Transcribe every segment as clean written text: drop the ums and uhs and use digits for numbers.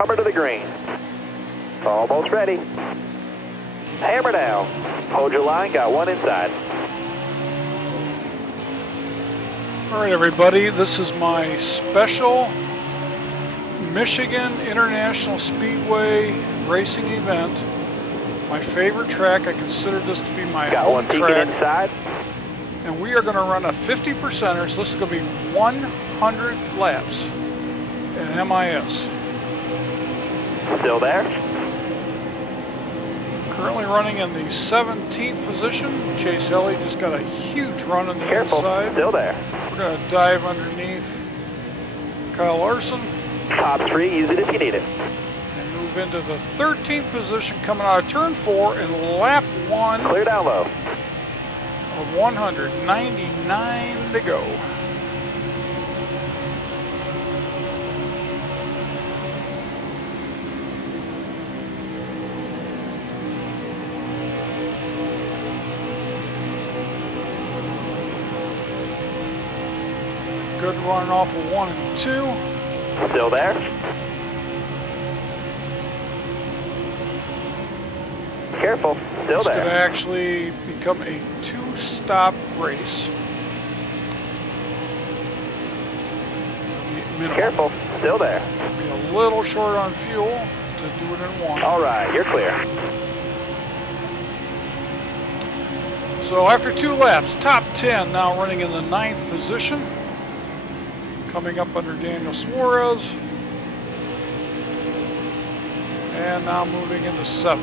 Hammer to the green. Almost ready. Hammer down. Hold your line, got one inside. All right, everybody, this is my special Michigan International Speedway racing event. My favorite track. I consider this to be my got home one peeking track. inside. And we are going to run a 50%er, so this is going to be 100 laps in MIS. Still there. Currently running in the 17th position. Chase Elliott just got a huge run on the Careful. inside. Still there. We're going to dive underneath Kyle Larson. Top 3, use it if you need it. And move into the 13th position coming out of turn 4 in lap 1 Clear down low. of 199 to go. Good run off of 1 and 2. Still there. Careful. Still It's going to there. actually become a 2-stop race. Minimum. Careful. Still there. Be a little short on fuel to do it in 1. All right, you're clear. So after 2 laps, top 10 now running in the 9th position. Coming up under Daniel Suarez. And now moving into 7th.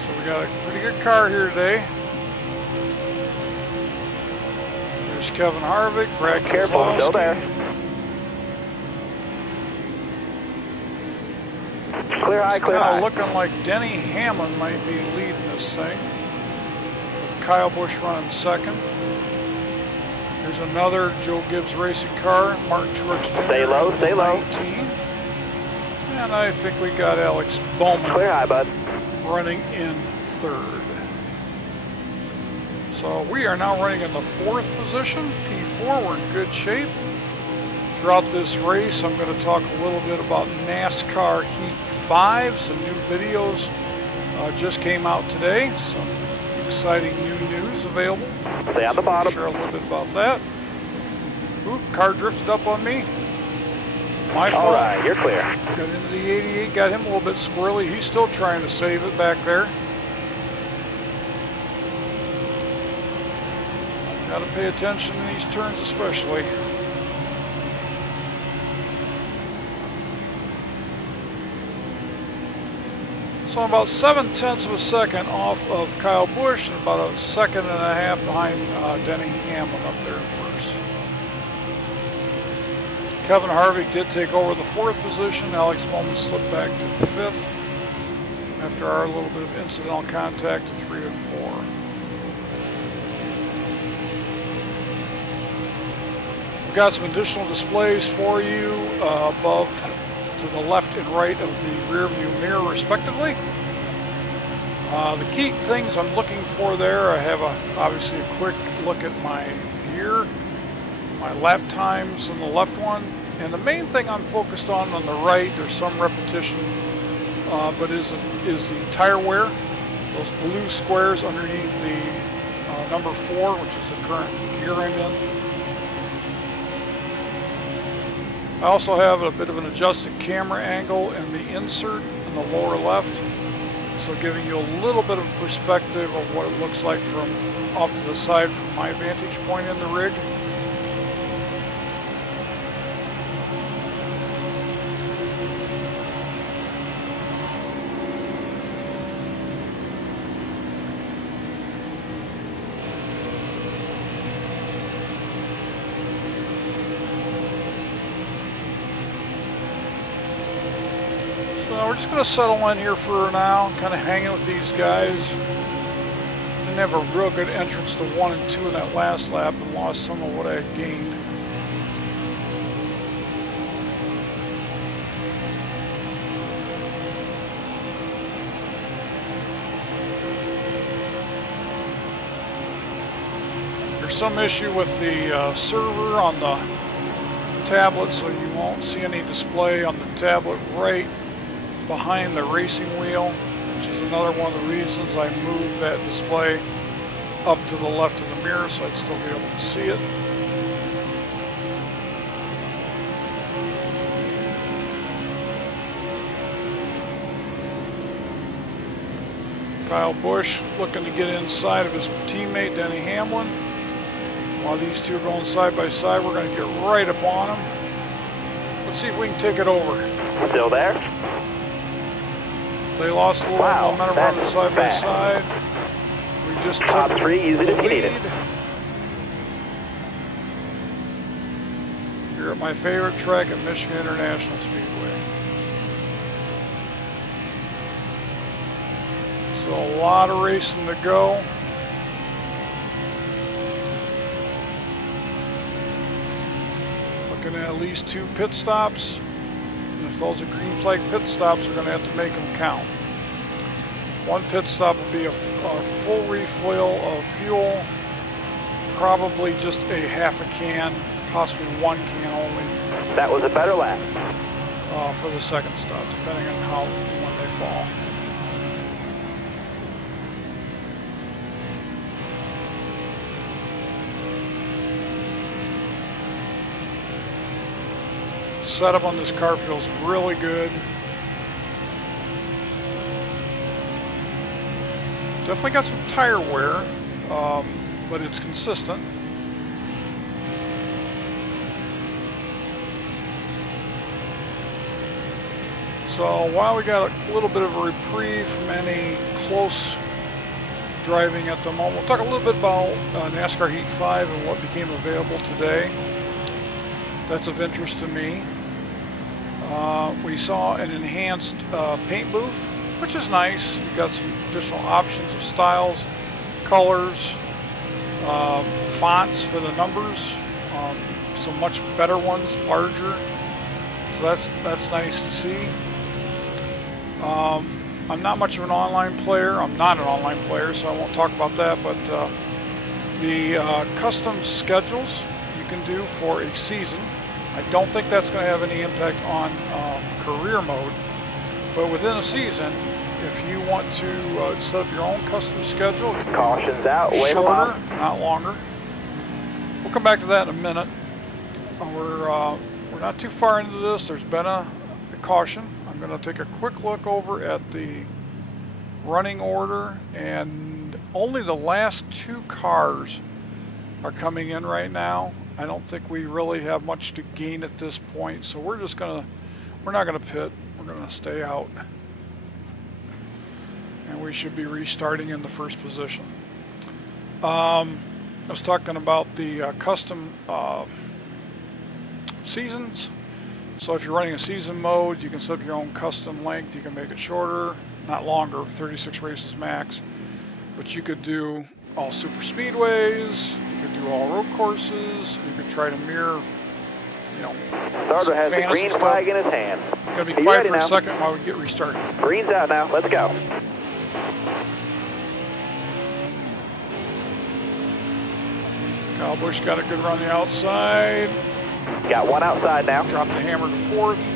So we got a pretty good car here today. There's Kevin Harvick, Brad Careful, Keselowski. still there. Clear high, It's clear kind high. of looking like Denny Hamlin might be leading this thing. With Kyle Busch running 2nd. There's another Joe Gibbs racing car, Martin Truex Jr. Stay low, stay low. 19. And I think we got Alex Bowman Clear high, bud. running in 3rd. So we are now running in the 4th position, P4. We're in good shape. Throughout this race, I'm going to talk a little bit about NASCAR Heat 5. Some new videos just came out today. Some exciting new news available. Stay on the bottom. Share a little bit about that. Oop, car drifted up on me. My fault. All right, you're clear. Got into the 88, got him a little bit squirrely. He's still trying to save it back there. Got to pay attention in these turns especially. So I'm about 0.7 of a second off of Kyle Busch and about a 1.5 seconds behind Denny Hamlin up there in 1st. Kevin Harvick did take over the 4th position. Alex Bowman slipped back to 5th after our little bit of incidental contact at 3 and 4. We've got some additional displays for you above, to the left and right of the rear view mirror respectively. The key things I'm looking for there, I have obviously a quick look at my gear, my lap times on the left one, and the main thing I'm focused on the right, there's some repetition, but is the tire wear, those blue squares underneath the number 4, which is the current gear I'm in. I also have a bit of an adjusted camera angle in the insert in the lower left, so giving you a little bit of perspective of what it looks like from off to the side from my vantage point in the rig. We're just going to settle in here for now, kind of hanging with these guys. Didn't have a real good entrance to 1 and 2 in that last lap and lost some of what I had gained. There's some issue with the server on the tablet, so you won't see any display on the tablet right behind the racing wheel, which is another one of the reasons I moved that display up to the left of the mirror so I'd still be able to see it. Kyle Busch looking to get inside of his teammate Denny Hamlin. While these two are going side by side, we're going to get right up on them. Let's see if we can take it over. Still there? They lost a little momentum running side by side. We just top took three, use it if you need it. Here at my favorite track at Michigan International Speedway. So a lot of racing to go. Looking at least 2 pit stops. And if those are green flag pit stops, we're going to have to make them count. One pit stop will be a full refill of fuel, probably just a half a can, possibly 1 can only. That was a better lap. For the second stop, depending on when they fall. Setup on this car feels really good. Definitely got some tire wear, but it's consistent. So while we got a little bit of a reprieve from any close driving at the moment, we'll talk a little bit about NASCAR Heat 5 and what became available today. That's of interest to me. We saw an enhanced paint booth, which is nice. You've got some additional options of styles, colors, fonts for the numbers, some much better ones, larger. So that's nice to see. I'm not much of an online player. I'm not an online player, so I won't talk about that. But the custom schedules you can do for a season, I don't think that's going to have any impact on career mode. But within a season, if you want to set up your own custom schedule, Caution's out, wave them shorter, off. not longer. We'll come back to that in a minute. We're not too far into this. There's been a caution. I'm going to take a quick look over at the running order, and only the last 2 cars are coming in right now. I don't think we really have much to gain at this point, so we're not going to pit. We're going to stay out, and we should be restarting in the first position. I was talking about the custom seasons. So if you're running a season mode, you can set up your own custom length. You can make it shorter, not longer, 36 races max. But you could do all super speedways, you could do all road courses, you could try to mirror, Starter has the green stuff. flag in his hand. Gonna be quiet for a second while we get restarted. Green's out now, let's go. Kyle Busch got a good run the outside. Got one outside now. Drop the hammer to 4th.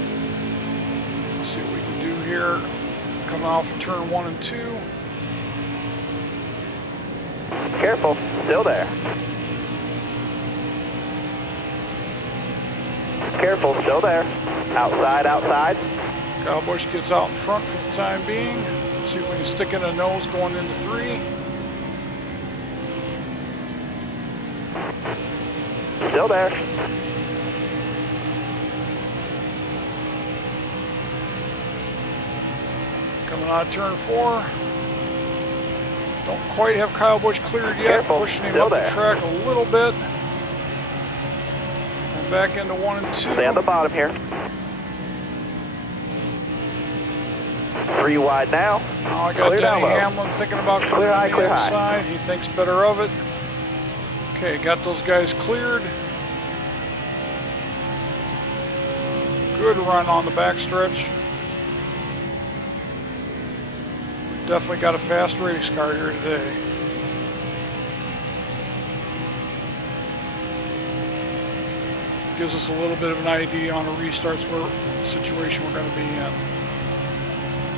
Let's see what we can do here. Coming off of turn 1 and 2. Careful, still there. Careful, still there. Outside, outside. Kyle Busch gets out in front for the time being. See if we can stick in a nose going into 3. Still there. Coming out of turn 4. Don't quite have Kyle Busch cleared yet. Careful, Pushing him still up there. the track a little bit. And back into 1 and 2. Stay on the bottom here. 3 wide now. Now I got Clear down Denny low. Hamlin thinking about Clear clearing high, the clear high. inside. He thinks better of it. Okay, got those guys cleared. Good run on the backstretch. Definitely got a fast race car here today. gives us a little bit of an idea on a restart situation we're going to be in.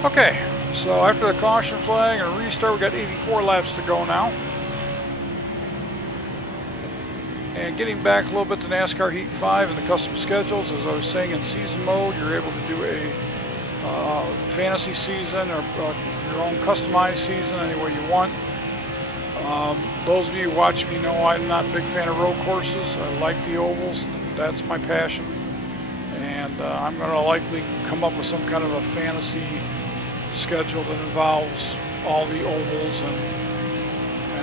Okay, so after the caution flag and a restart, we got 84 laps to go now. And getting back a little bit to NASCAR Heat 5 and the custom schedules, as I was saying, in season mode, you're able to do a fantasy season or your own customized season any way you want. Those of you who watch me know I'm not a big fan of road courses. I like the ovals. That's my passion. And I'm going to likely come up with some kind of a fantasy schedule that involves all the ovals and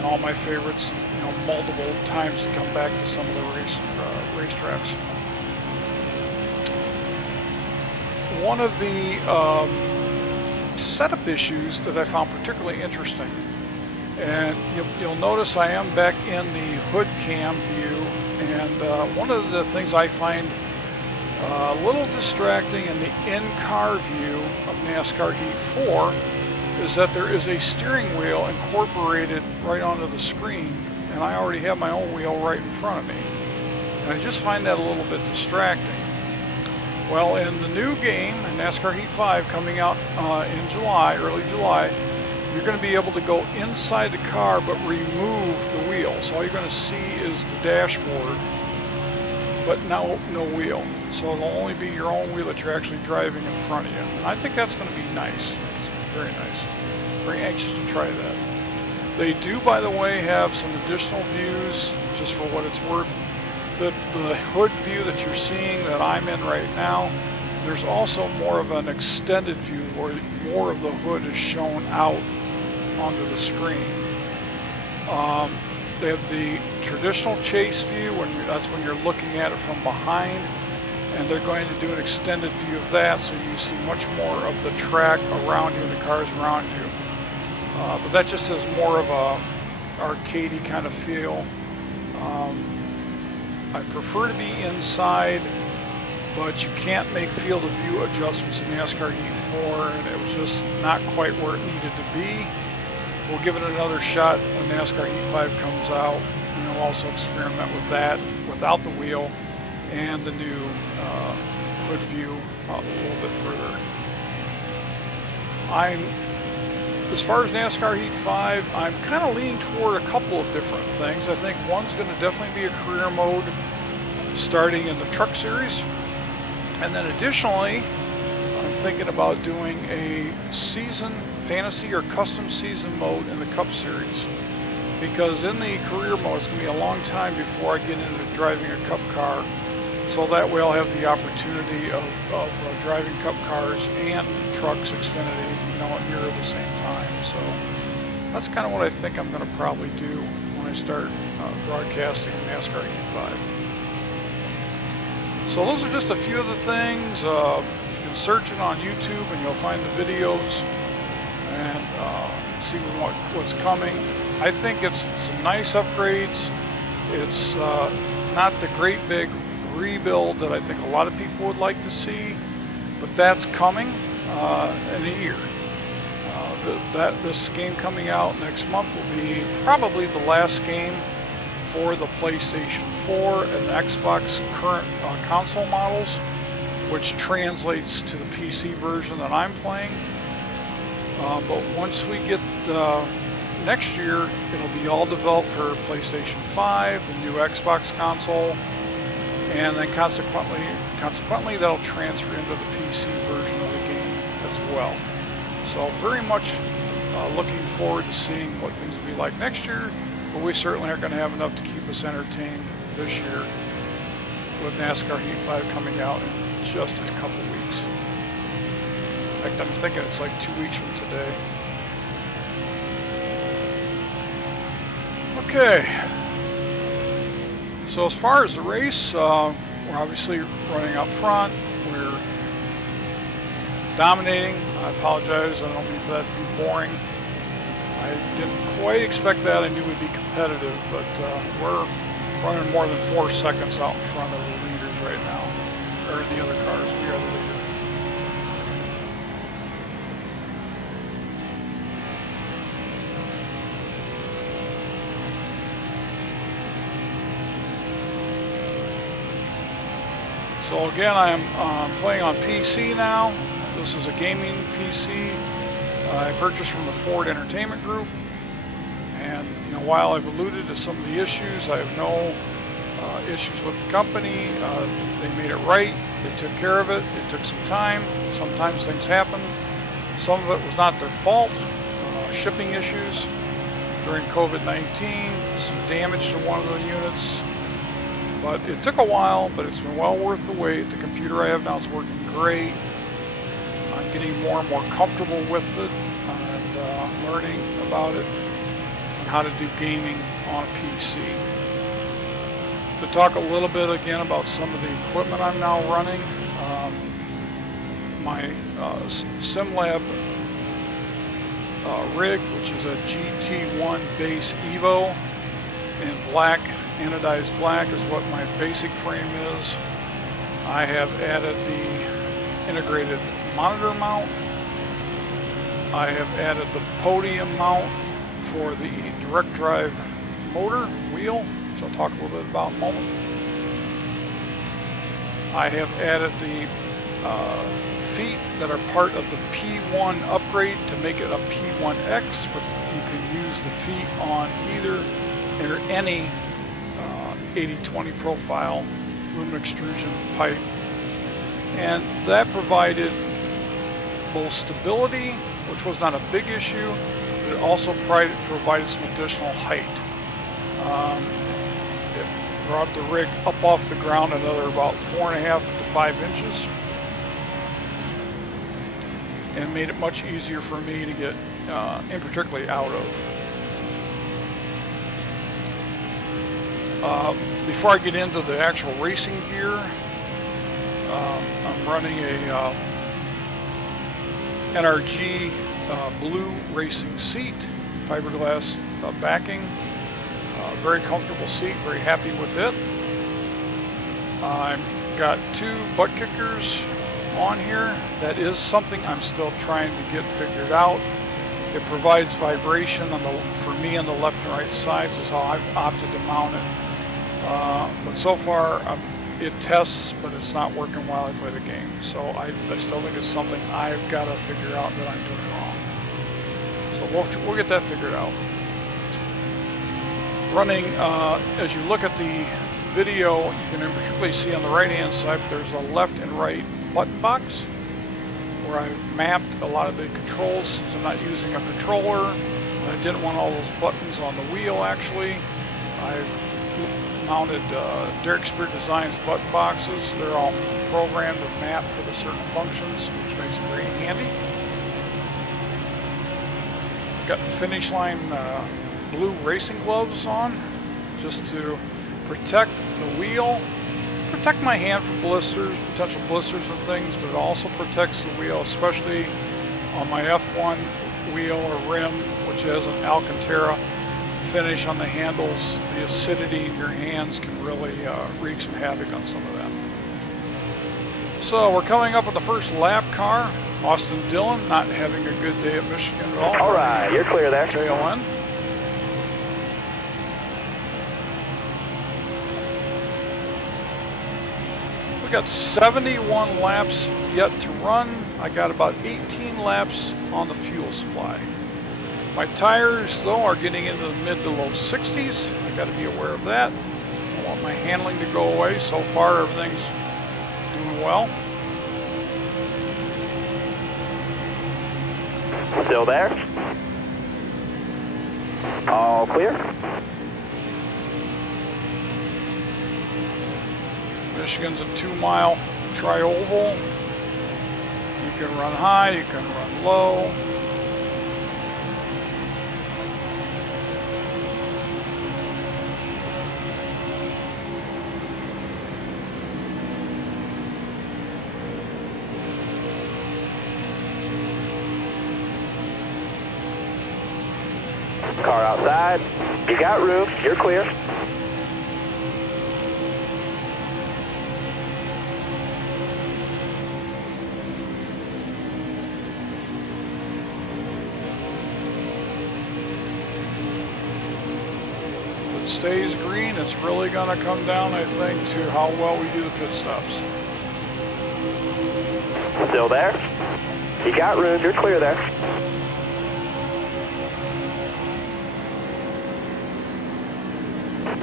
all my favorites, you know, multiple times to come back to some of the racetracks. One of the setup issues that I found particularly interesting, and you'll notice I am back in the hood cam view, and one of the things I find a little distracting in the in-car view of NASCAR Heat 4 is that there is a steering wheel incorporated right onto the screen, and I already have my own wheel right in front of me. And I just find that a little bit distracting. Well, in the new game, NASCAR Heat 5 coming out in July, early July, you're going to be able to go inside the car but remove the wheel. So all you're going to see is the dashboard, but no wheel. So it'll only be your own wheel that you're actually driving in front of you. And I think that's going to be nice. It's very nice. Very anxious to try that. They do, by the way, have some additional views, just for what it's worth. The hood view that you're seeing that I'm in right now, there's also more of an extended view where more of the hood is shown out onto the screen. They have the traditional chase view, that's when you're looking at it from behind, and they're going to do an extended view of that, so you see much more of the track around you and the cars around you. But that just has more of a arcadey kind of feel. I prefer to be inside, but you can't make field of view adjustments in NASCAR Heat 4, and it was just not quite where it needed to be. We'll give it another shot when NASCAR Heat 5 comes out, and we'll also experiment with that without the wheel and the new hood view a little bit further. As far as NASCAR Heat 5, I'm kind of leaning toward a couple of different things. I think one's going to definitely be a career mode starting in the Truck Series. And then additionally, I'm thinking about doing a season fantasy or custom season mode in the Cup Series. Because in the career mode, it's going to be a long time before I get into driving a Cup car. So that way I'll have the opportunity of driving Cup cars and trucks, Xfinity, near at the same time. So that's kind of what I think I'm going to probably do when I start broadcasting NASCAR Heat 5. So those are just a few of the things. You can search it on YouTube and you'll find the videos and see what's coming. I think it's some nice upgrades. It's not the great big rebuild that I think a lot of people would like to see, but that's coming in a year. This game coming out next month will be probably the last game for the PlayStation 4 and the Xbox current console models, which translates to the PC version that I'm playing. But once we get next year, it'll be all developed for PlayStation 5, the new Xbox console, and then consequently that'll transfer into the PC version of the game as well. So very much looking forward to seeing what things will be like next year, but we certainly are going to have enough to keep us entertained this year with NASCAR Heat 5 coming out in just a couple weeks. In fact, I'm thinking it's like 2 weeks from today. Okay. So as far as the race, we're obviously running up front. We're dominating. I apologize. I don't mean for that to be boring. I didn't quite expect that. I knew we'd be competitive, but we're running more than 4 seconds out in front of the leaders right now, or the other cars. We are the leader. So again, I'm playing on PC now. This is a gaming PC I purchased from the Ford Entertainment Group. And while I've alluded to some of the issues, I have no issues with the company. They made it right. They took care of it. It took some time. Sometimes things happen. Some of it was not their fault. Shipping issues during COVID-19, some damage to one of the units. But it took a while, but it's been well worth the wait. The computer I have now is working great. I'm getting more and more comfortable with it and learning about it and how to do gaming on a PC. To talk a little bit again about some of the equipment I'm now running, my SimLab rig, which is a GT1 base Evo in black, anodized black is what my basic frame is. I have added the integrated monitor mount. I have added the podium mount for the direct drive motor wheel, which I'll talk a little bit about in a moment. I have added the feet that are part of the P1 upgrade to make it a P1X, but you can use the feet on either or any 80-20 profile lumen extrusion pipe, and that provided both stability, which was not a big issue, but it also provided some additional height. It brought the rig up off the ground another about 4.5 to 5 inches, and made it much easier for me to get in particularly out of. Before I get into the actual racing gear, I'm running a NRG blue racing seat, fiberglass backing, very comfortable seat, very happy with it. I've got 2 butt kickers on here. That is something I'm still trying to get figured out. It provides vibration for me on the left and right sides is how I've opted to mount it. But so far it tests, but it's not working while I play the game. So I still think it's something I've got to figure out that I'm doing wrong. So we'll get that figured out. Running, as you look at the video, you can particularly see on the right hand side there's a left and right button box where I've mapped a lot of the controls since I'm not using a controller. And I didn't want all those buttons on the wheel actually. I've mounted Derek Spear Designs button boxes. They're all programmed and mapped for the certain functions, which makes it very handy. Got the Finish Line blue racing gloves on just to protect the wheel, protect my hand from blisters, potential blisters and things, but it also protects the wheel, especially on my F1 wheel or rim, which has an Alcantara finish on the handles. The acidity in your hands can really wreak some havoc on some of them. So we're coming up with the first lap car. Austin Dillon not having a good day at Michigan at all. All right, you're clear there. Tail end. We got 71 laps yet to run. I got about 18 laps on the fuel supply. My tires, though, are getting into the mid to low 60s. I got to be aware of that. I want my handling to go away. So far, everything's doing well. Still there? All clear? Michigan's a 2-mile tri-oval. You can run high, you can run low. Car outside. You got room. You're clear. If it stays green, it's really going to come down, I think, to how well we do the pit stops. Still there. You got room, you're clear there.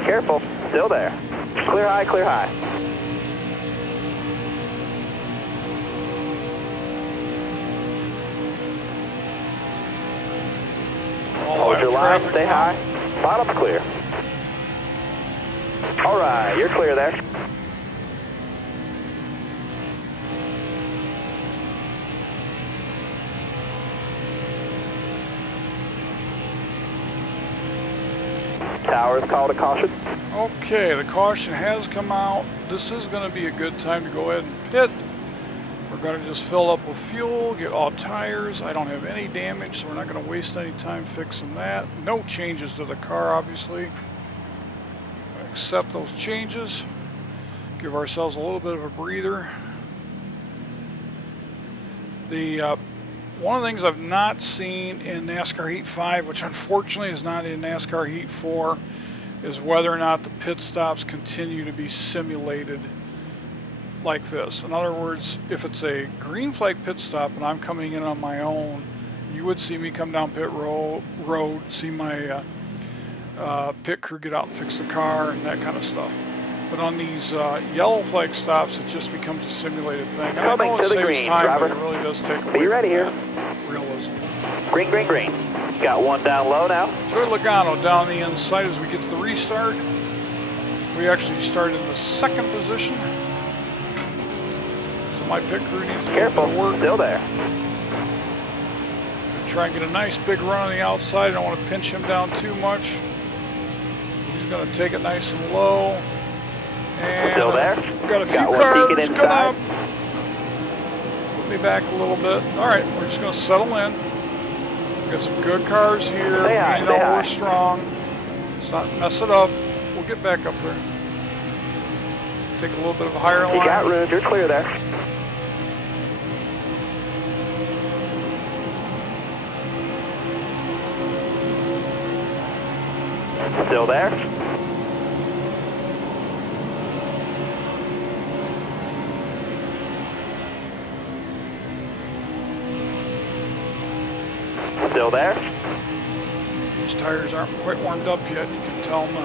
Careful, still there. Clear high, clear high. Hold your line, stay high. Bottom's clear. All right, you're clear there. Towers called a caution. Okay, the caution has come out. This is going to be a good time to go ahead and pit. We're going to just fill up with fuel, get all tires. I don't have any damage, so we're not going to waste any time fixing that. No changes to the car, obviously. Accept those changes. Give ourselves a little bit of a breather. One of the things I've not seen in NASCAR Heat 5, which unfortunately is not in NASCAR Heat 4, is whether or not the pit stops continue to be simulated like this. In other words, if it's a green flag pit stop and I'm coming in on my own, you would see me come down pit road, see my pit crew get out and fix the car and that kind of stuff. But on these yellow flag stops, it just becomes a simulated thing. And I know it saves time, but it really does take away from that realism. Green, green, green. Got one down low now. Joey Logano down the inside as we get to the restart. We actually started in the second position. So my pit crew needs a little bit of work. Still there. Try and get a nice big run on the outside. I don't want to pinch him down too much. He's going to take it nice and low. And still there. Got a few cars coming up. Put me back a little bit. All right, we're just going to settle in. Got some good cars here. We know we're strong. Let's not mess it up. We'll get back up there. Take a little bit of a higher line. You got room. You're clear there. Still there. Still there. These tires aren't quite warmed up yet. You can tell them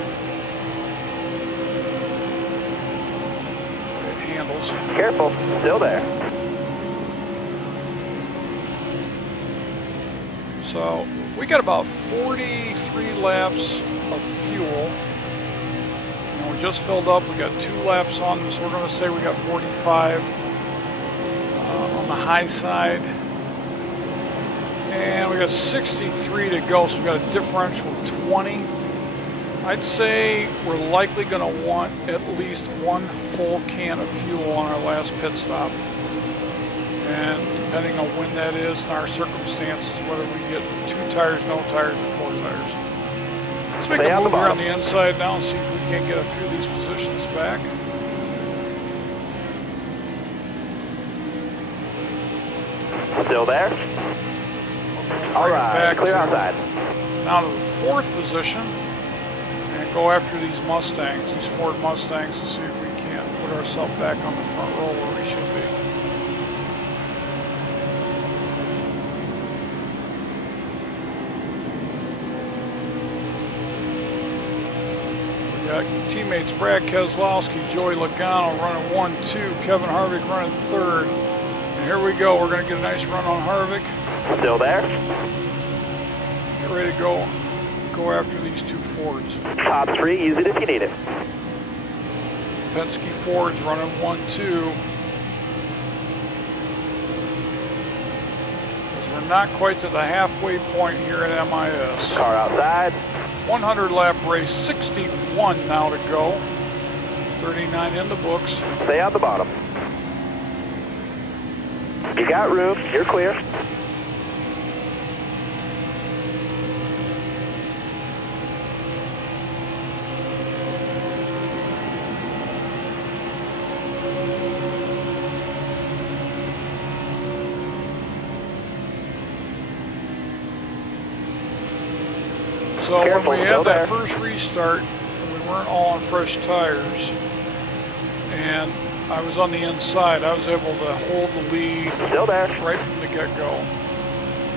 it handles. Careful. Still there. So we got about 43 laps of fuel. And we just filled up. We got 2 laps on them, so we're going to say we got 45 on the high side. And we got 63 to go, so we got a differential of 20. I'd say we're likely going to want at least 1 full can of fuel on our last pit stop. And depending on when that is and our circumstances, whether we get 2 tires, no tires, or 4 tires. Let's make a move here on the inside now and see if we can't get a few of these positions back. Still there. All right, clear outside. Now to the 4th position and go after these Mustangs, these Ford Mustangs, to see if we can't put ourselves back on the front row where we should be. We got teammates Brad Keselowski, Joey Logano running 1-2, Kevin Harvick running 3rd. And here we go, we're going to get a nice run on Harvick. Still there. Get ready to go after these 2 Fords. Top 3, use it if you need it. Penske Ford's running 1-2. We're not quite to the halfway point here at MIS. Car outside. 100 lap race, 61 now to go. 39 in the books. Stay on the bottom. You got room, you're clear. So when we had that first restart, we weren't all on fresh tires, and I was on the inside, I was able to hold the lead Still there. right from the get-go.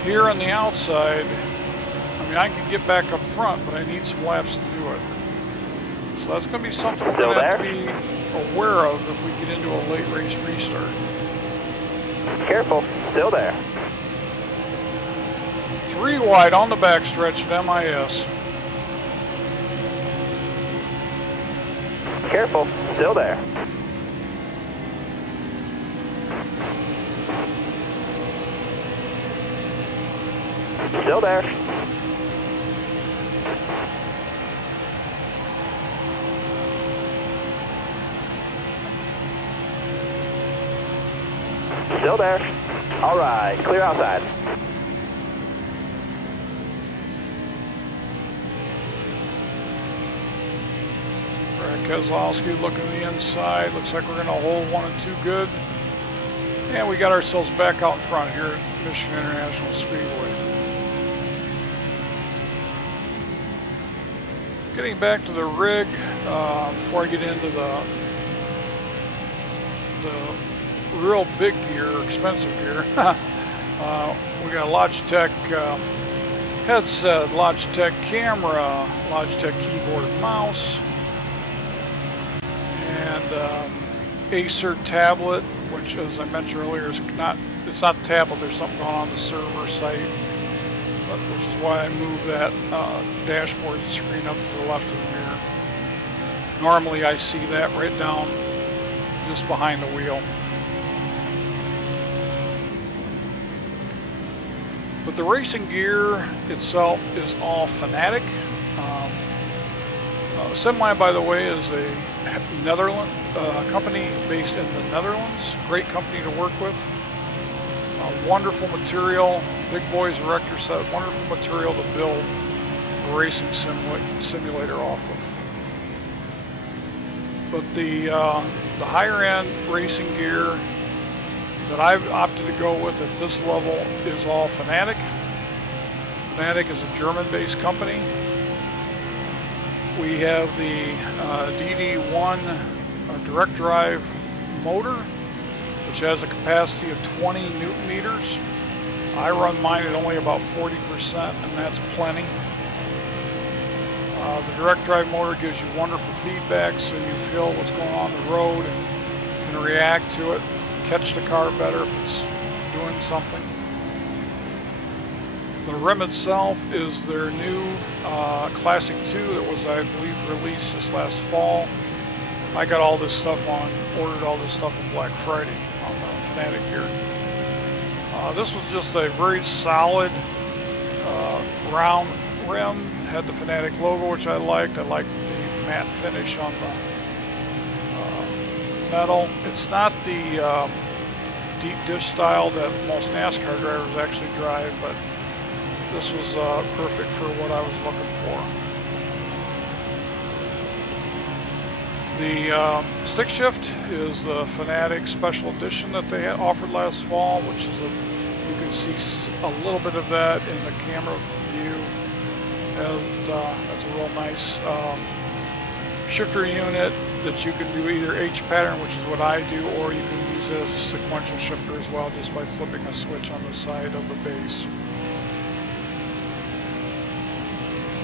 Here on the outside, I mean, I can get back up front, but I need some laps to do it. So that's going to be something we're Still going to have there? to be aware of if we get into a late race restart. Careful. Still there. 3 wide on the backstretch at MIS. Careful. Still there. Still there. Still there. All right, clear outside. Brad Keselowski looking to the inside. Looks like we're going to hold 1 and 2 good. And we got ourselves back out front here at Michigan International Speedway. Getting back to the rig, before I get into the real big gear, expensive gear. We got a Logitech headset, Logitech camera, Logitech keyboard and mouse, and Acer tablet, which, as I mentioned earlier, is it's not the tablet. There's something going on the server site, which is why I moved that dashboard screen up to the left of the mirror. Normally, I see that right down just behind the wheel. But the racing gear itself is all Fanatic. Semi, by the way, is a Netherlands company based in the Netherlands. Great company to work with. Wonderful material. Big Boys Erector set. Wonderful material to build a racing simulator off of. But the higher end racing gear that I've opted to go with at this level is all Fanatic. Fanatic is a German-based company. We have the DD1 direct drive motor, which has a capacity of 20 Newton meters. I run mine at only about 40%, and that's plenty. The direct drive motor gives you wonderful feedback, so you feel what's going on the road and can react to it, catch the car better if it's doing something. The rim itself is their new Classic 2 that was, I believe, released this last fall. I got all this stuff ordered all this stuff on Black Friday on the Fanatic gear. This was just a very solid round rim. Had the Fanatic logo, which I liked. I liked the matte finish on the metal. It's not the deep dish style that most NASCAR drivers actually drive, but this was perfect for what I was looking for. The stick shift is the Fanatic Special Edition that they had offered last fall, which is you can see a little bit of that in the camera view, and that's a real nice shifter unit that you can do either H pattern, which is what I do, or you can use it as a sequential shifter as well, just by flipping a switch on the side of the base.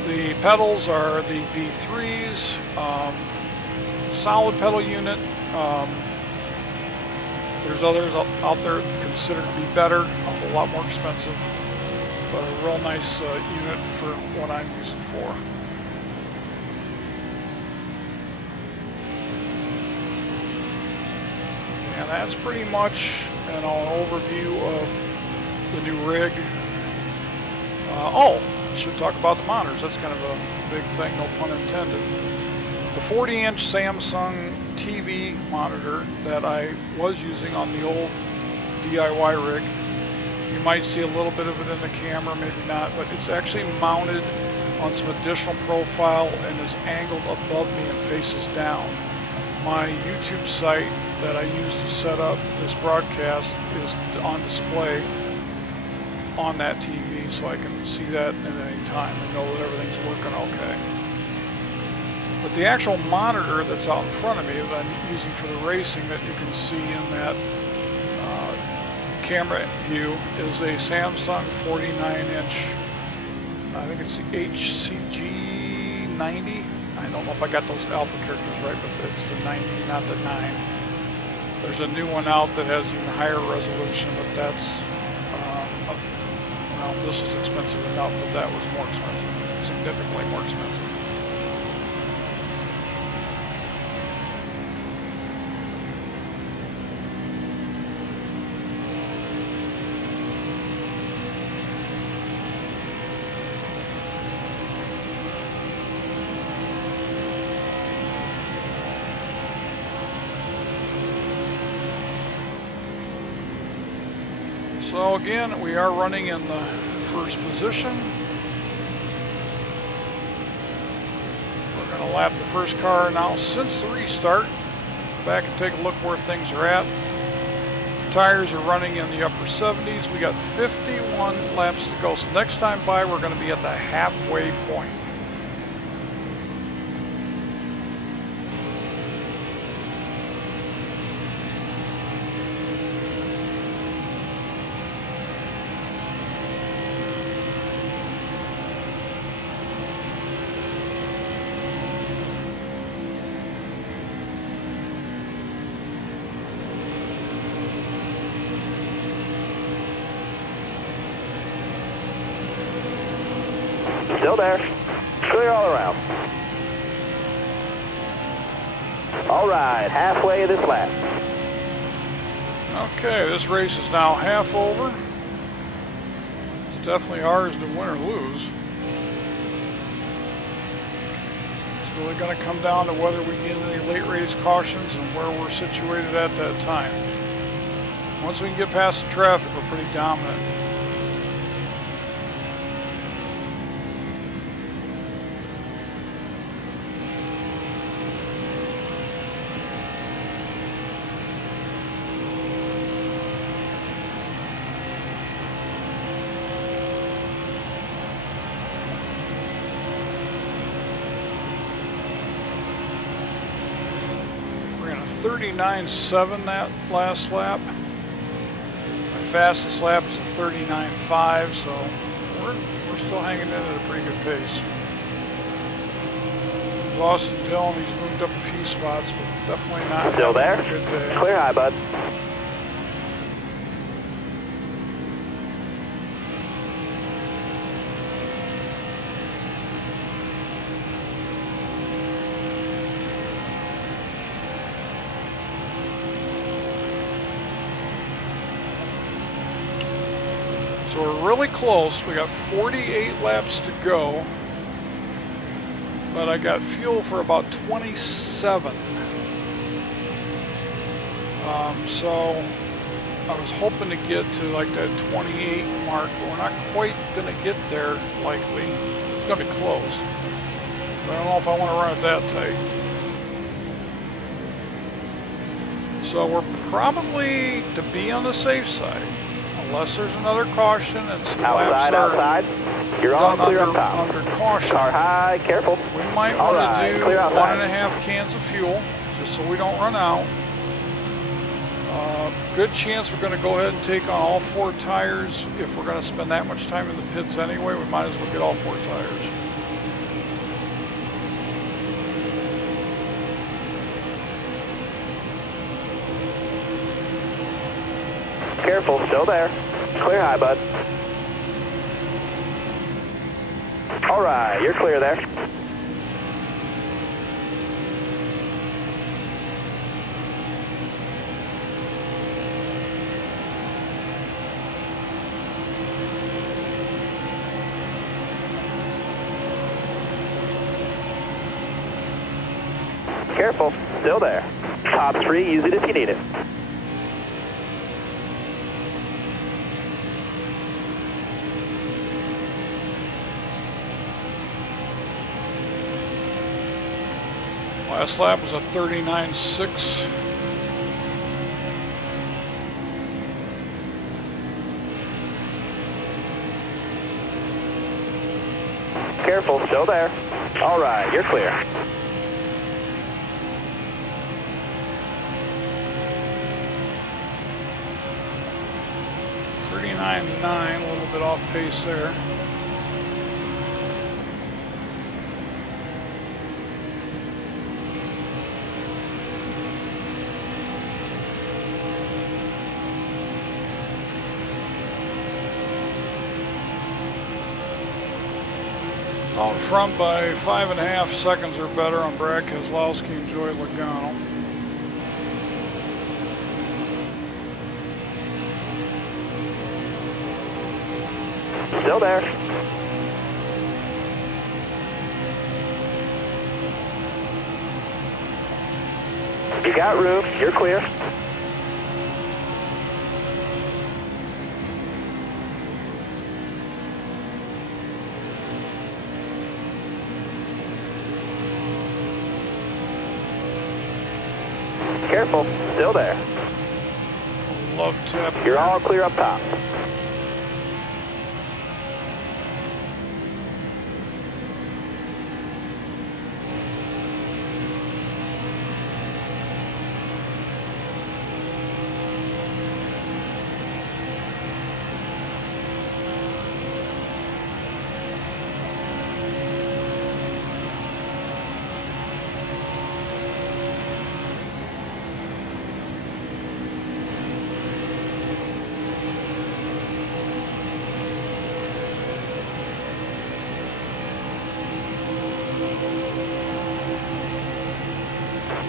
The pedals are the V3s, solid pedal unit. There's others out there considered to be better, a whole lot more expensive, but a real nice unit for what I'm using for. And that's pretty much an overview of the new rig. Should talk about the monitors. That's kind of a big thing, no pun intended. The 40-inch Samsung TV monitor that I was using on the old DIY rig. You might see a little bit of it in the camera, maybe not, but it's actually mounted on some additional profile and is angled above me and faces down. My YouTube site that I use to set up this broadcast is on display on that TV, so I can see that at any time and know that everything's working okay. But the actual monitor that's out in front of me that I'm using for the racing that you can see in that camera view is a Samsung 49-inch, I think it's the HCG 90. I don't know if I got those alpha characters right, but it's the 90, not the 9. There's a new one out that has even higher resolution, but that's, well, this was expensive enough, but that was more expensive, significantly more expensive. So again, we are running in the first position. We're going to lap the first car now since the restart. Go back and take a look where things are at. The tires are running in the upper 70s. We got 51 laps to go. So next time by, we're going to be at the halfway point. Still there. Clear all around. All right, halfway of this lap. Okay, this race is now half over. It's definitely ours to win or lose. It's really going to come down to whether we get any late race cautions and where we're situated at that time. Once we can get past the traffic, we're pretty dominant. We're in a 39.7 that last lap. My fastest lap is a 39.5, so we're still hanging in at a pretty good pace. There's Austin Dillon, he's moved up a few spots, but definitely not Still there? a good day. Clear high, bud. So we're really close. We got 48 laps to go, but I got fuel for about 27. So I was hoping to get to like that 28 mark, but we're not quite going to get there likely. It's going to be close, but I don't know if I want to run it that tight. So we're probably to be on the safe side. Unless there's another caution and some laps Outside. You're on clear up top. under caution. Car high, careful. We might want to do clear outside. 1.5 cans of fuel, just so we don't run out. Good chance we're going to go ahead and take on all 4 tires. If we're going to spend that much time in the pits anyway, we might as well get all 4 tires. Careful, still there. Clear high, bud. All right, you're clear there. Careful, still there. Top's free, use it if you need it. Last lap was a 39.6. Careful, still there. All right, you're clear. 39.9, a little bit off pace there. Out in front by 5.5 seconds or better on Brad Keselowski and Joey Logano. Still there. You got room. You're clear. Careful. Still there. Love tap. You're all clear up top.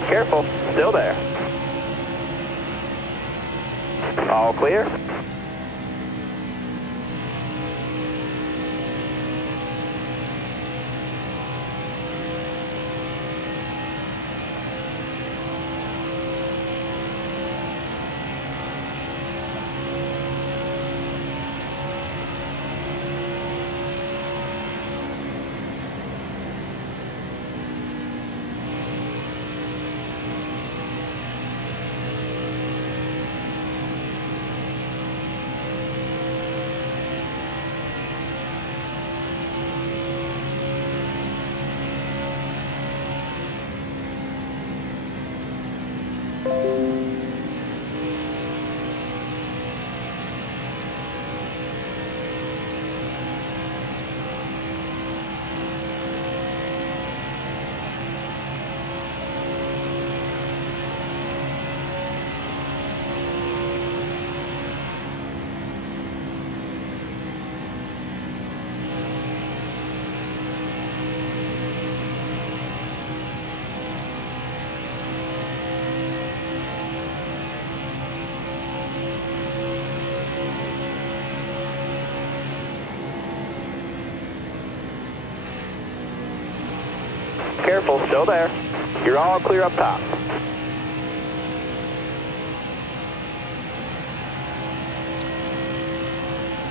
Careful, still there. All clear. Careful, still there. You're all clear up top.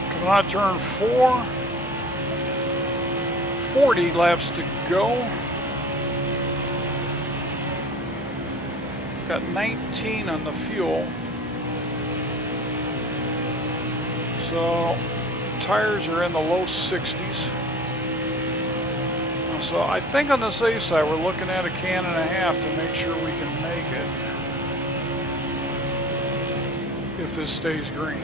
Coming out turn 4. 40 laps to go. Got 19 on the fuel. So tires are in the low 60s. So I think on the safe side we're looking at a can and a half to make sure we can make it if this stays green.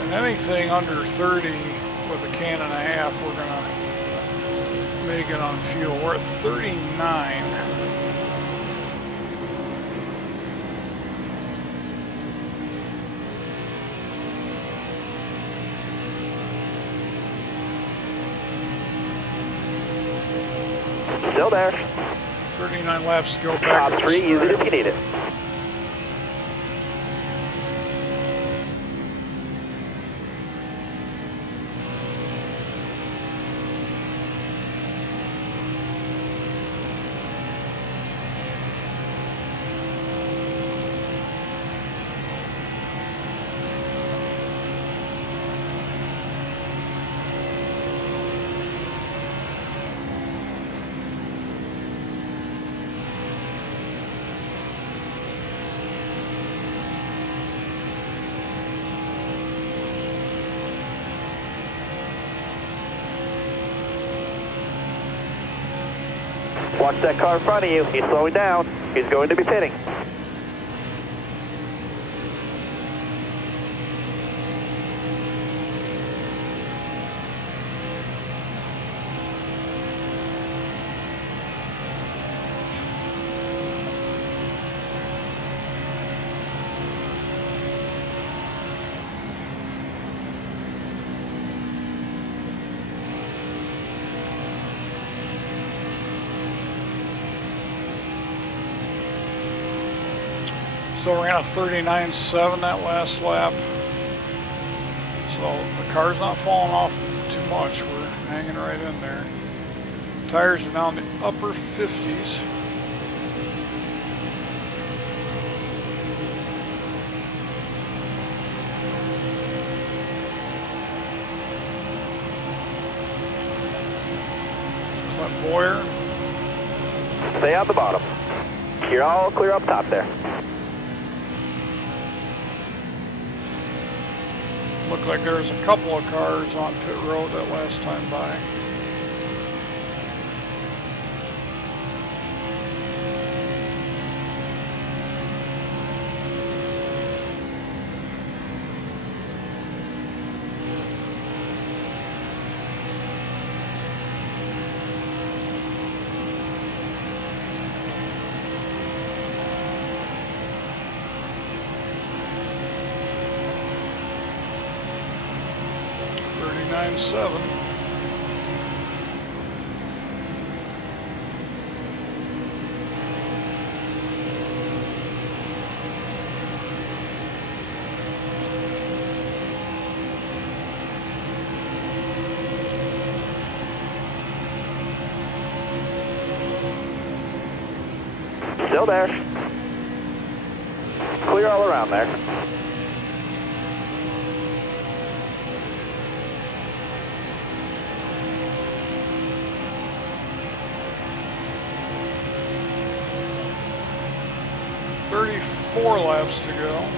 And anything under 30 with a can and a half, we're gonna make it on fuel. We're at 39. Still there. 39 laps to go back. Top 3, use it if you need it. Watch that car in front of you. He's slowing down. He's going to be pitting. So ran a 39.7 that last lap. So the car's not falling off too much. We're hanging right in there. Tires are now in the upper 50s. Clint Boyer. Stay on the bottom. You're all clear up top there. Looked like there was a couple of cars on pit road that last time by. Seven. Still there. Clear all around there. Four laps to go.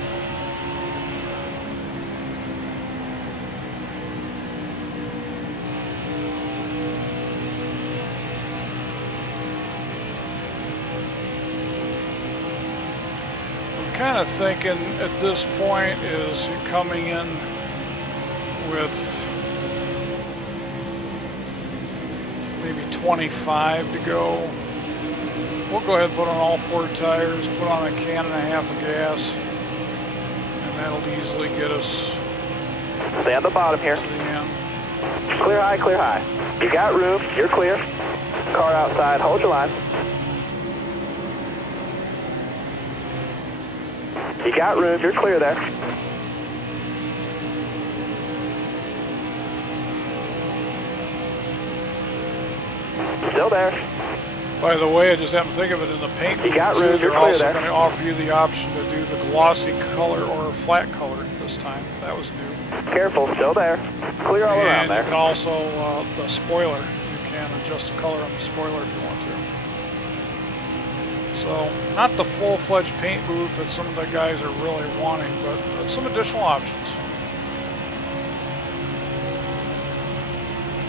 I'm kind of thinking at this point is coming in with maybe 25 to go. We'll go ahead and put on all four tires, put on a can and a half of gas, and that'll easily get us Stay on the bottom here. to the end. Clear high, clear high. You got room, you're clear. Car outside, hold your line. You got room, you're clear there. Still there. By the way, I just happened to think of it in the paint. You got room, you're they're clear also there. going to offer you the option to do the glossy color or flat color this time. That was new. Careful, still there. Clear all around And you there. can also, the spoiler, you can adjust the color on the spoiler if you want to. So, not the full-fledged paint booth that some of the guys are really wanting, but some additional options.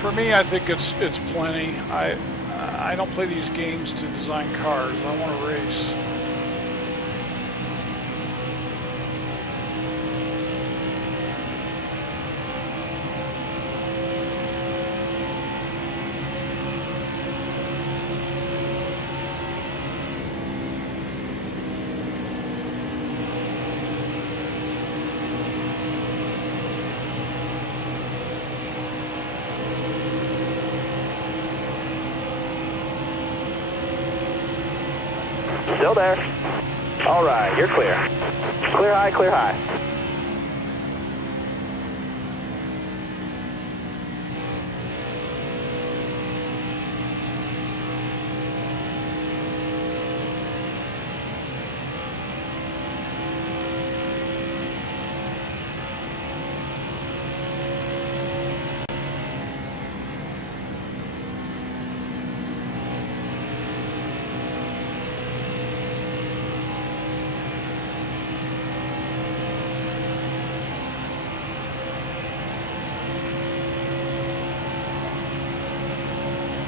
For me, I think it's plenty. I don't play these games to design cars. I want to race. Still there. All right, you're clear. Clear high, clear high.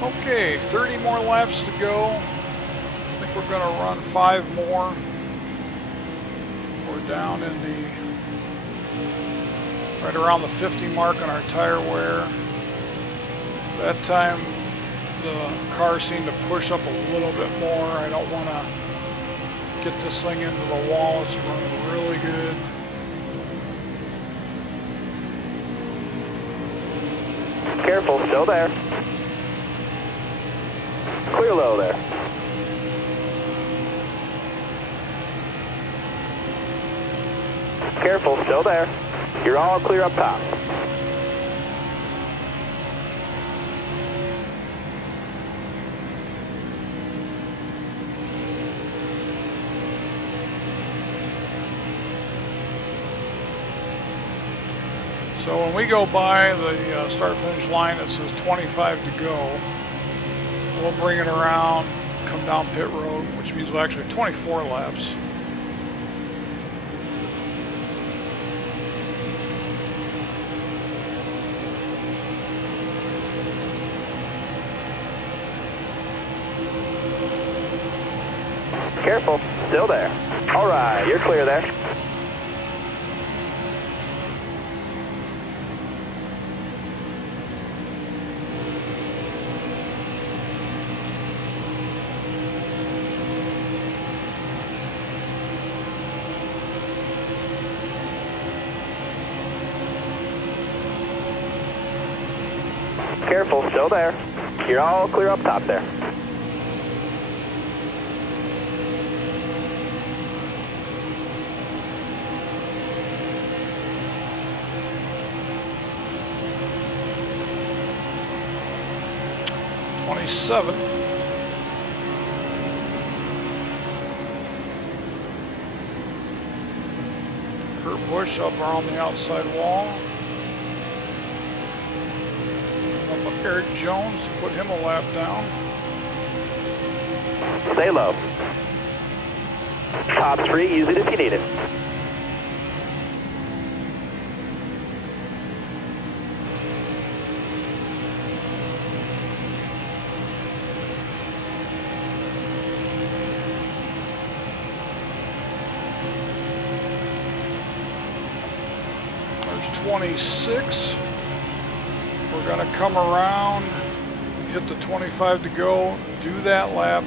Okay, 30 more laps to go. I think we're gonna run 5 more. We're down in the, right around the 50 mark on our tire wear. That time the car seemed to push up a little bit more. I don't want to get this thing into the wall. It's running really good. Careful, still there. Clear low there. Careful, still there. You're all clear up top. So when we go by the start-finish line, it says 25 to go. We'll bring it around, come down pit road, which means we'll actually have 24 laps. Careful, still there. All right, you're clear there. Careful, still there. You're all clear up top there. '27. Kurt Busch up around the outside wall. Eric Jones, put him a lap down. Stay low. Top 3, use it if you need it. There's 26. We're going to come around, hit the 25 to go, do that lap,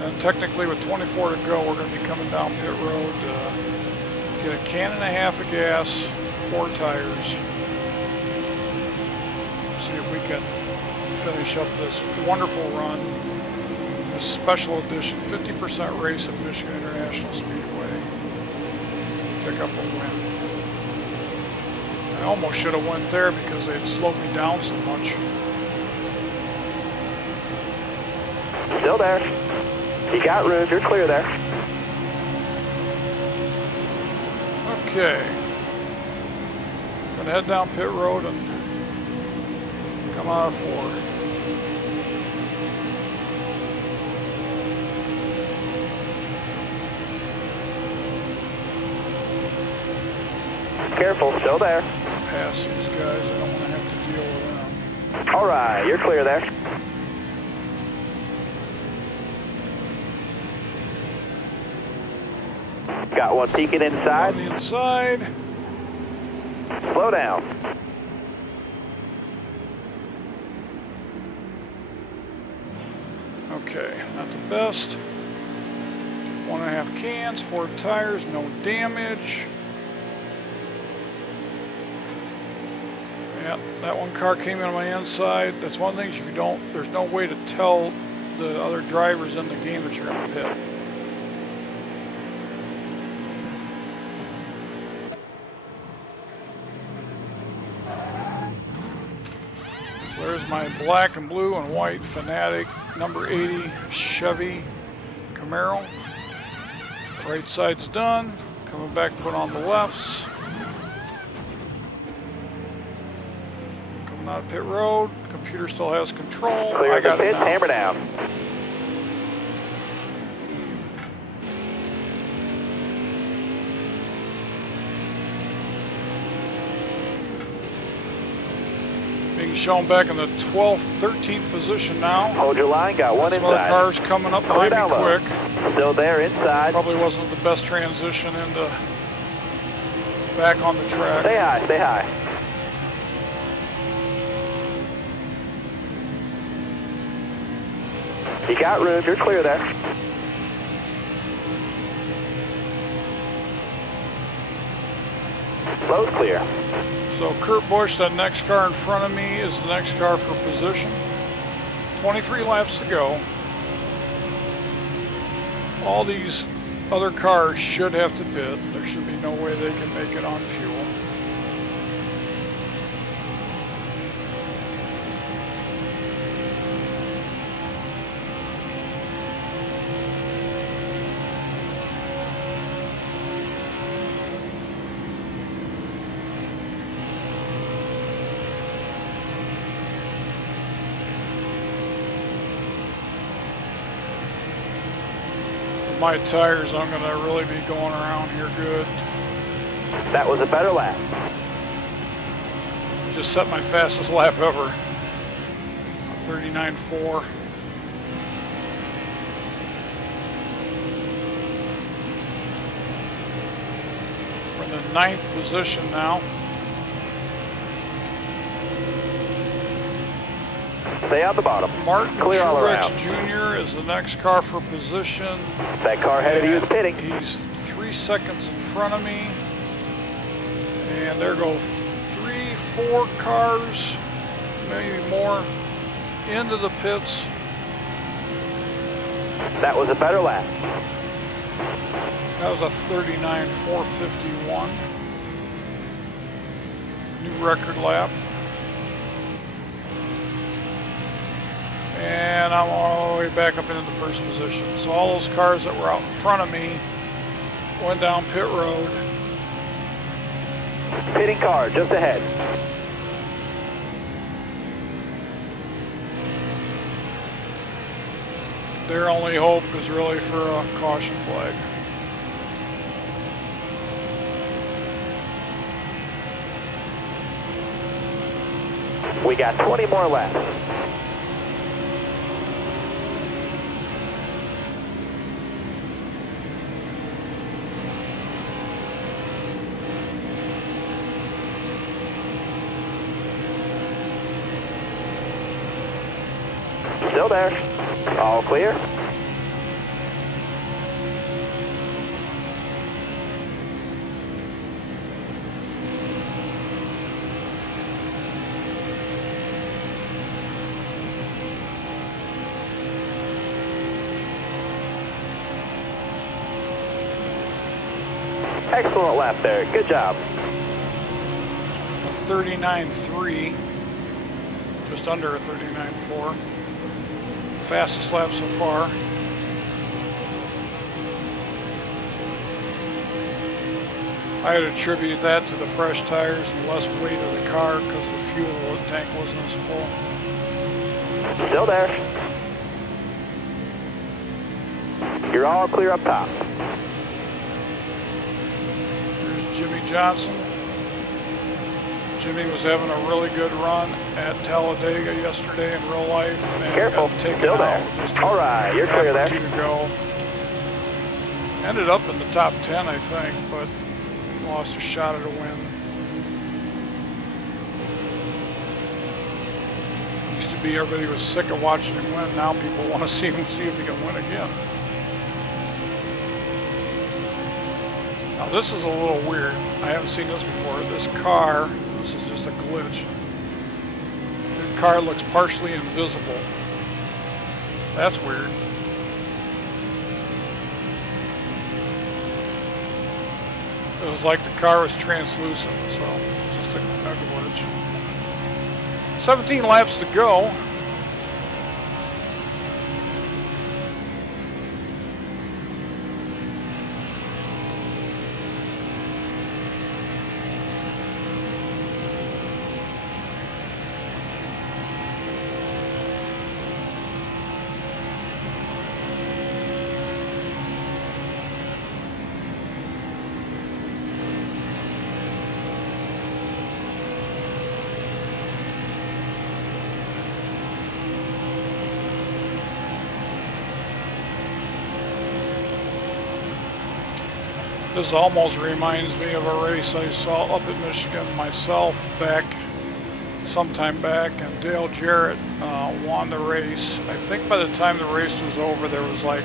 and technically with 24 to go, we're going to be coming down pit road to get a can and a half of gas, 4 tires, see if we can finish up this wonderful run, this special edition 50% race at Michigan International Speedway, pick up a win. I almost should have went there because they had slowed me down so much. Still there. You got room, you're clear there. Okay. Gonna head down pit road and come out of 4. Careful, still there. Pass these guys, I don't want to have to deal with them. All right, you're clear there. Got one peeking inside. On the inside. Slow down. Okay, not the best. 1.5 cans, 4 tires, no damage. Yeah, that one car came in on my inside. That's one of the things you don't, there's no way to tell the other drivers in the game that you're going to pit. So there's my black and blue and white Fanatic number 80 Chevy Camaro. Right side's done. Coming back, put on the lefts. Out of pit road, computer still has control. Clear I got the it pits, now. hammer down. Being shown back in the 12th, 13th position now. Hold your line, got one Some other inside. cars coming up Clear behind me down low. quick. Still there inside. Probably wasn't the best transition into back on the track. Stay high, stay high. You got room, you're clear there. Low's clear. So Kurt Busch, that next car in front of me, is the next car for position. 23 laps to go. All these other cars should have to pit. There should be no way they can make it on fuel. My tires, I'm going to really be going around here good. That was a better lap. Just set my fastest lap ever. 39.4. We're in the 9th position now. Stay out the bottom. Martin Clear all Truex around. Jr. is the next car for position. That car ahead of you is pitting. He's 3 seconds in front of me. And there go 3, 4 cars, maybe more, into the pits. That was a better lap. That was a 39.451. New record lap. And I'm all the way back up into the first position. So all those cars that were out in front of me went down pit road. Pitting car just ahead. Their only hope is really for a caution flag. We got 20 more laps. Still there. All clear. Excellent lap there. Good job. 39.3. Just under a 39.4. Fastest lap so far. I'd attribute that to the fresh tires and less weight of the car because the fuel tank wasn't as full. Still there. You're all clear up top. There's Jimmy Johnson. Jimmy was having a really good run at Talladega yesterday in real life. And Careful, got taken still there. out just All right, you're clear there. to go. Ended up in the top 10, I think, but lost a shot at a win. Used to be everybody was sick of watching him win. Now people want to see him, see if he can win again. Now this is a little weird. I haven't seen this before. This car, this is just a glitch. The car looks partially invisible. That's weird. It was like the car was translucent, so it's just a glitch. 17 laps to go. This almost reminds me of a race I saw up in Michigan myself back sometime back, and Dale Jarrett won the race. I think by the time the race was over, there was like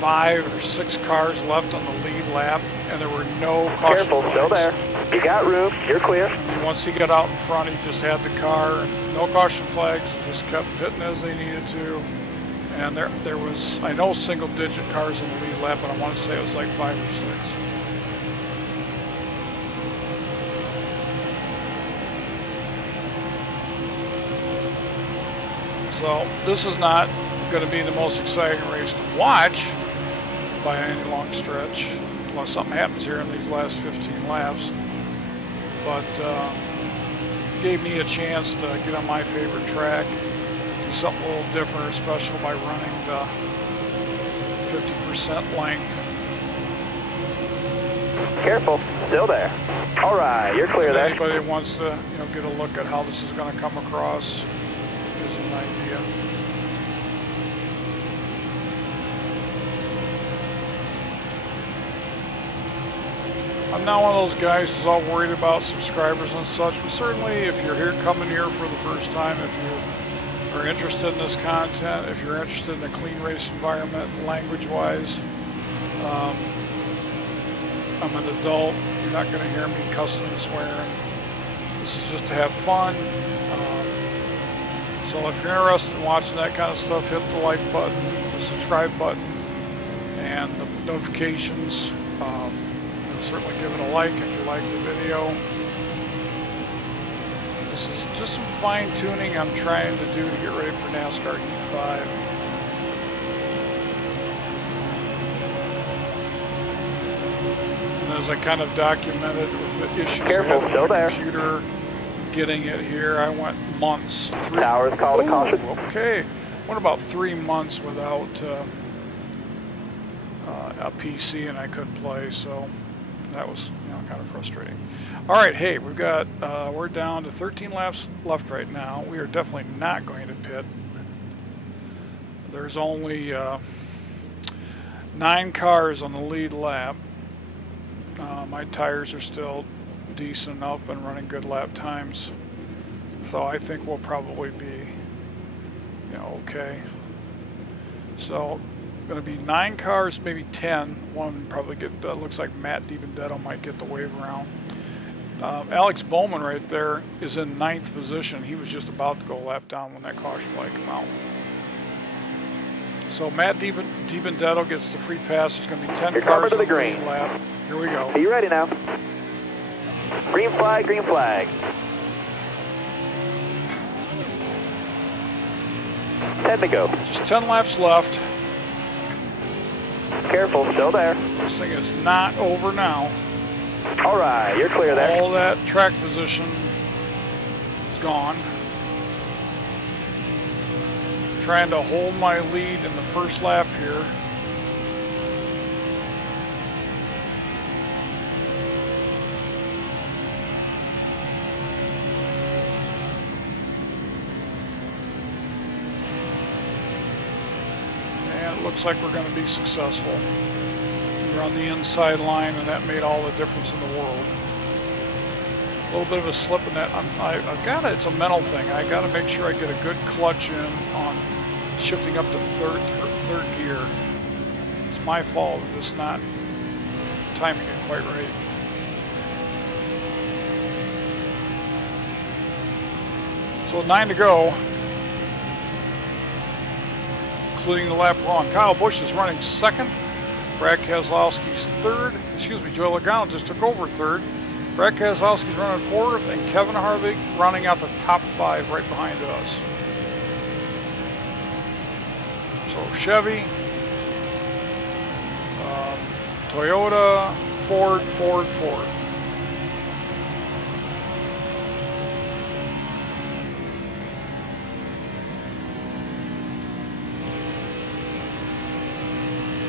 5 or 6 cars left on the lead lap, and there were no caution Careful, flags. still there. You got room, you're clear. And once he got out in front, he just had the car, and no caution flags. He just kept pitting as they needed to. And there was, I know, single-digit cars in the lead lap, but I want to say it was like 5 or 6. So this is not going to be the most exciting race to watch by any long stretch, unless something happens here in these last 15 laps. But gave me a chance to get on my favorite track, do something a little different or special by running the 50% length. Careful, still there. All right, you're clear there. Anybody that wants to, get a look at how this is going to come across gives an idea. I'm not one of those guys who's all worried about subscribers and such, but certainly if you're coming here for the first time, if you are interested in this content, if you're interested in a clean race environment language-wise, I'm an adult. You're not going to hear me cussing and swearing. This is just to have fun. So if you're interested in watching that kind of stuff, hit the like button, the subscribe button, and the notifications. Certainly give it a like if you like the video. This is just some fine tuning I'm trying to do to get ready for NASCAR Heat 5. And as I kind of documented with the issues I had with the computer getting it here, I went months. Towers called a caution. Okay, went about 3 months without a PC, and I couldn't play, so that was kind of frustrating. All right, hey, we're down to 13 laps left right now. We are definitely not going to pit. There's only 9 cars on the lead lap. My tires are still decent enough, been running good lap times, so I think we'll probably be okay. So going to be 9 cars, maybe 10. One probably looks like Matt DiBenedetto might get the wave around. Alex Bowman right there is in 9th position. He was just about to go lap down when that caution flag came out. So Matt DiBenedetto gets the free pass. There's going to be 10 cars on the green lap. Here we go. Are you ready now? Green flag, green flag. 10 to go. Just 10 laps left. Careful, still there. This thing is not over now. All right, you're clear there. All that track position is gone. Trying to hold my lead in the first lap here. Looks like we're going to be successful. We're on the inside line, and that made all the difference in the world. A little bit of a slip in that. It's a mental thing. I got to make sure I get a good clutch in on shifting up to third gear. It's my fault of this not timing it quite right. So 9 to go. Including the lap wrong. Kyle Busch is running 2nd. Brad Keselowski's 3rd. Joey Logano just took over 3rd. Brad Keselowski's running 4th, and Kevin Harvick running out the top 5 right behind us. So Chevy, Toyota, Ford.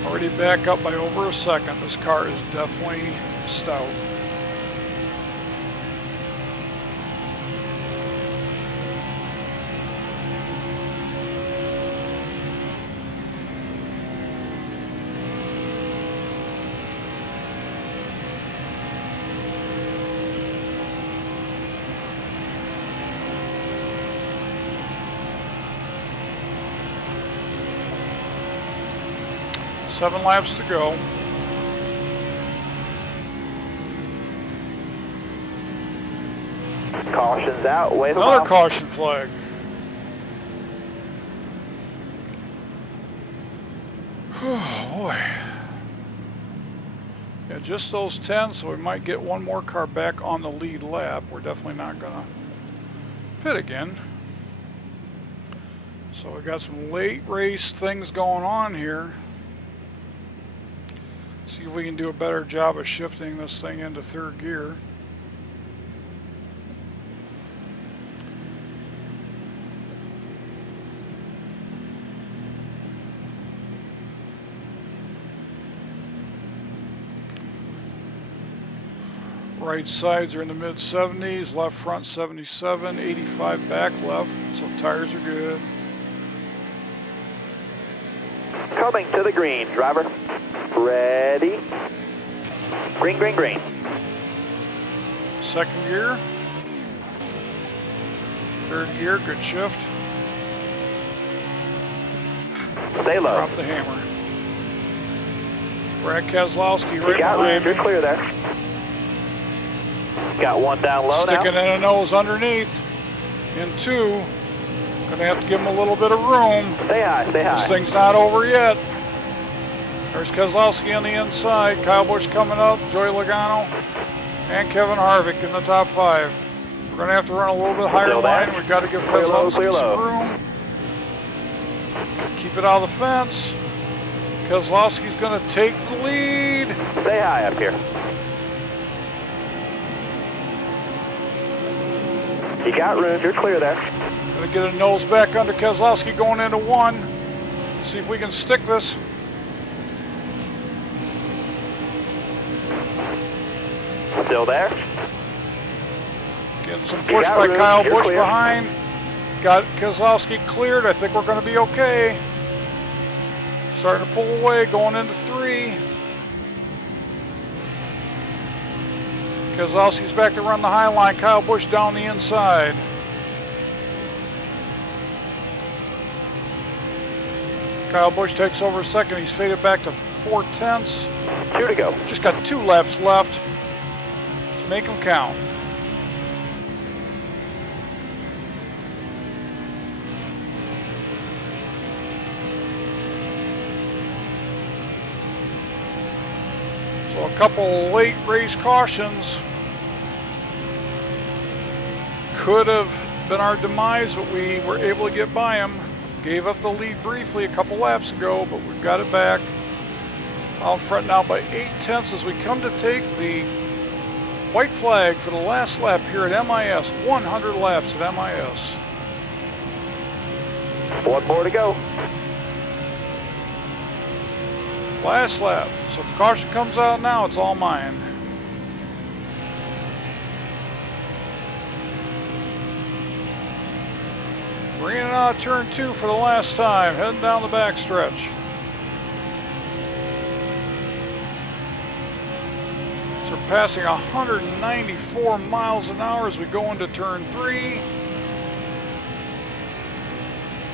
Already back up by over a second. This car is definitely stout. 7 laps to go. Caution's out. Wave them Another off. caution flag. Oh boy. Yeah, just those 10, so we might get one more car back on the lead lap. We're definitely not gonna pit again. So we got some late race things going on here. See if we can do a better job of shifting this thing into 3rd gear. Right sides are in the mid 70s, left front 77, 85 back left, so tires are good. Coming to the green, driver. Ready. Green, green, green. 2nd gear. 3rd gear, good shift. Stay low. Drop the hammer. Brad Keselowski You right got room, behind me. you're clear there. Got one down low Sticking now. in a nose underneath. In 2. Gonna have to give him a little bit of room. Stay high, stay This high. thing's not over yet. There's Keselowski on the inside. Kyle Busch coming up. Joey Logano. And Kevin Harvick in the top 5. We're going to have to run a little bit higher Still there. line. We've got to give Clear low, clear Keselowski some low. room. Keep it out of the fence. Keselowski's going to take the lead. Stay high up here. You got room, you're clear there. Going to get a nose back under Keselowski going into 1. See if we can stick this. Still there. Getting some push got by room, Kyle you're Busch clear. behind. Got Keselowski cleared. I think we're going to be okay. Starting to pull away, going into 3. Keselowski's back to run the high line. Kyle Busch down the inside. Kyle Busch takes over 2nd. He's faded back to 4/10. 2 to go. Just got 2 laps left. Let's make them count. So a couple late race cautions could have been our demise, but we were able to get by them. Gave up the lead briefly a couple laps ago, but we've got it back. Out front now by 8/10 as we come to take the white flag for the last lap here at MIS. 100 laps at MIS. 1 more to go. Last lap. So if the caution comes out now, it's all mine. Bringing it out of turn 2 for the last time. Heading down the back stretch. Surpassing 194 miles an hour as we go into turn 3.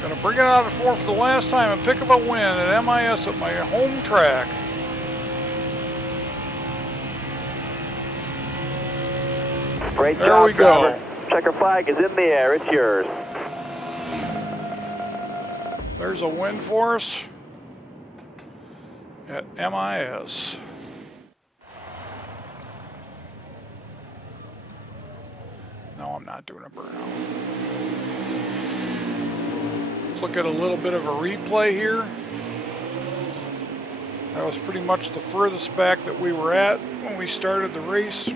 Gonna bring it out of 4 for the last time and pick up a win at MIS at my home track. Great There job, we go. driver. Checker flag is in the air. It's yours. There's a win for us at MIS. No, I'm not doing a burnout. Let's look at a little bit of a replay here. That was pretty much the furthest back that we were at when we started the race.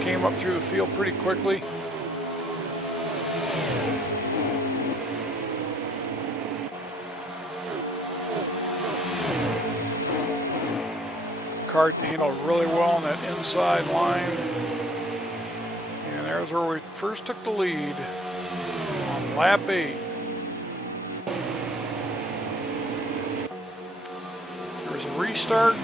Came up through the field pretty quickly. Car handled really well on that inside line. And there's where we first took the lead on lap 8. There's a restart.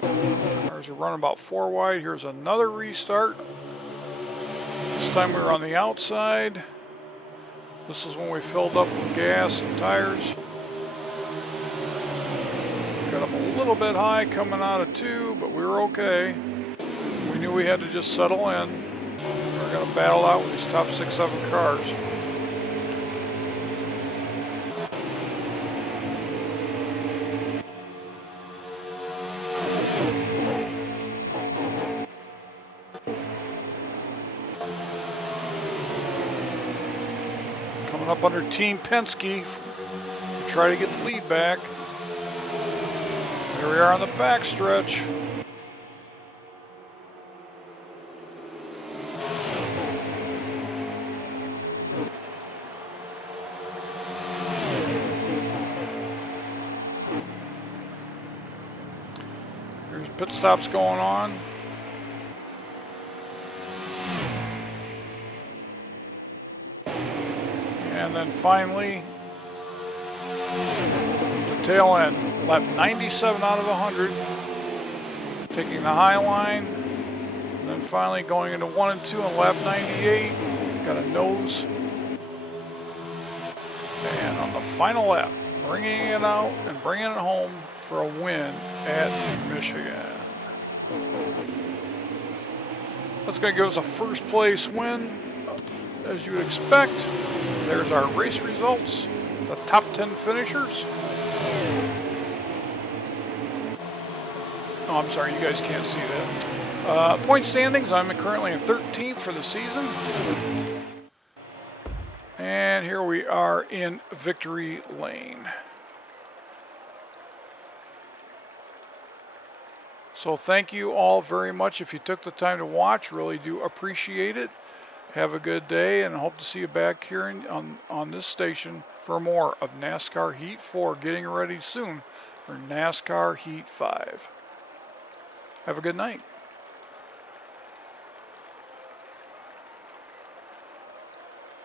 There's a run about 4 wide. Here's another restart. This time we were on the outside. This is when we filled up with gas and tires. Got up a little bit high coming out of 2, but we were okay. We knew we had to just settle in. We were going to battle out with these top 6, 7 cars. Coming up under Team Penske to try to get the lead back. Here we are on the back stretch. There's pit stops going on. And then finally, the tail end, lap 97 out of 100, taking the high line, and then finally going into 1 and 2 on lap 98, got a nose, and on the final lap, bringing it out and bringing it home for a win at Michigan. That's going to give us a first place win, as you would expect. There's our race results, the top 10 finishers. Oh, I'm sorry, you guys can't see that. Point standings, I'm currently in 13th for the season. And here we are in victory lane. So thank you all very much if you took the time to watch. Really do appreciate it. Have a good day, and hope to see you back here on this station for more of NASCAR Heat 4, getting ready soon for NASCAR Heat 5. Have a good night.